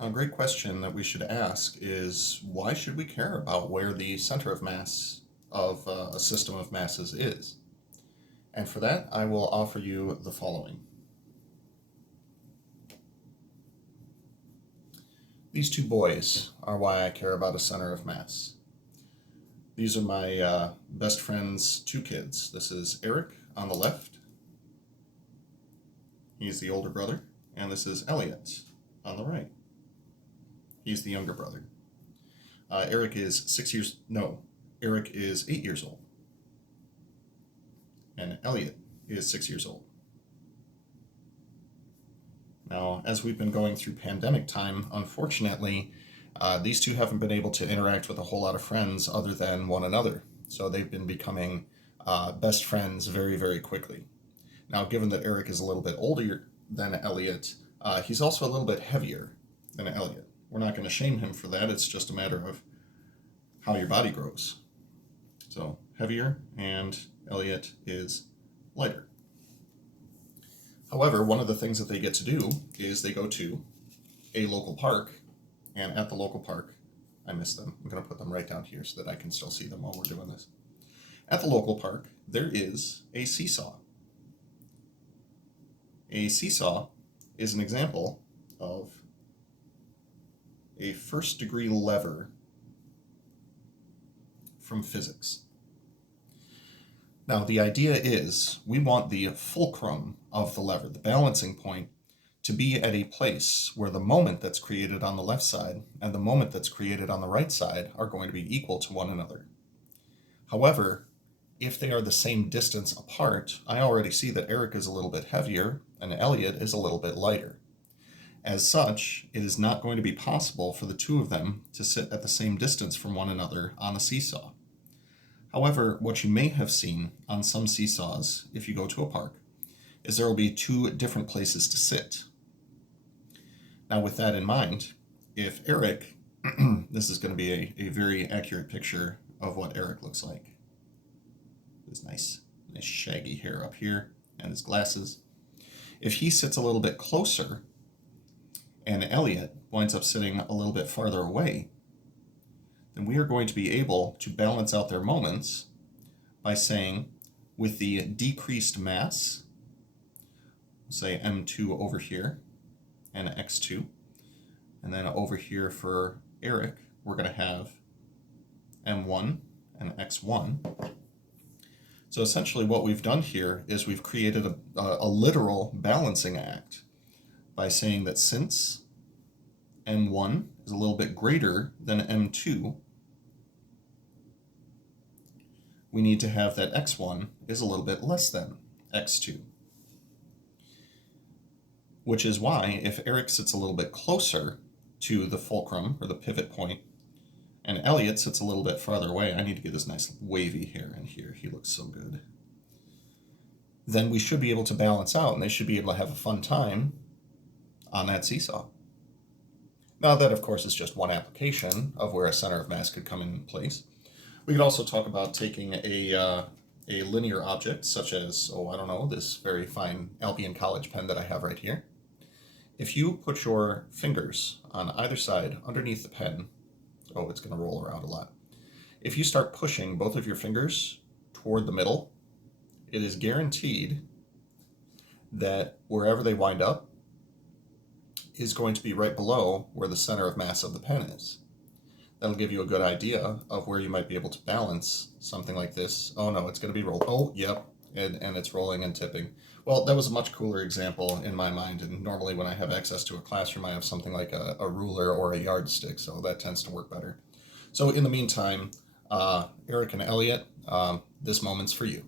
A great question that we should ask is why should we care about where the center of mass of a system of masses is? And for that, I will offer you the following. These two boys are why I care about a center of mass. These are my best friend's two kids. This is Eric on the left. He's the older brother. And this is Elliot on the right. He's the younger brother. Eric is 8 years old. And Elliot is 6 years old. Now, as we've been going through pandemic time, unfortunately, these two haven't been able to interact with a whole lot of friends other than one another. So they've been becoming best friends very, very quickly. Now, given that Eric is a little bit older than Elliot, he's also a little bit heavier than Elliot. We're not going to shame him for that. It's just a matter of how your body grows. So heavier, and Elliot is lighter. However, one of the things that they get to do is they go to a local park, and at the local park, I miss them. I'm going to put them right down here so that I can still see them while we're doing this. At the local park, there is a seesaw. A seesaw is an example of a first-degree lever from physics. Now, the idea is we want the fulcrum of the lever, the balancing point, to be at a place where the moment that's created on the left side and the moment that's created on the right side are going to be equal to one another. However, if they are the same distance apart, I already see that Eric is a little bit heavier and Elliot is a little bit lighter. As such, it is not going to be possible for the two of them to sit at the same distance from one another on a seesaw. However, what you may have seen on some seesaws, if you go to a park, is there will be two different places to sit. Now, with that in mind, if Eric, this is going to be a very accurate picture of what Eric looks like. His nice shaggy hair up here and his glasses. If he sits a little bit closer and Elliot winds up sitting a little bit farther away, then we are going to be able to balance out their moments by saying, with the decreased mass, we'll say M2 over here and X2, and then over here for Eric, we're going to have M1 and X1. So essentially what we've done here is we've created a literal balancing act by saying that since M1 is a little bit greater than M2, we need to have that X1 is a little bit less than X2. Which is why if Eric sits a little bit closer to the fulcrum or the pivot point, and Elliot sits a little bit farther away, I need to get this nice wavy hair in here. He looks so good. Then we should be able to balance out, and they should be able to have a fun time on that seesaw. Now that, of course, is just one application of where a center of mass could come in place. We could also talk about taking a linear object, such as, this very fine Albion College pen that I have right here. If you put your fingers on either side underneath the pen, it's going to roll around a lot. If you start pushing both of your fingers toward the middle, it is guaranteed that wherever they wind up is going to be right below where the center of mass of the pen is. That'll give you a good idea of where you might be able to balance something like this. Oh no, it's going to be rolled. Oh, yep, and it's rolling and tipping. Well, that was a much cooler example in my mind, and normally when I have access to a classroom, I have something like a ruler or a yardstick, so that tends to work better. So in the meantime, Eric and Elliot, this moment's for you.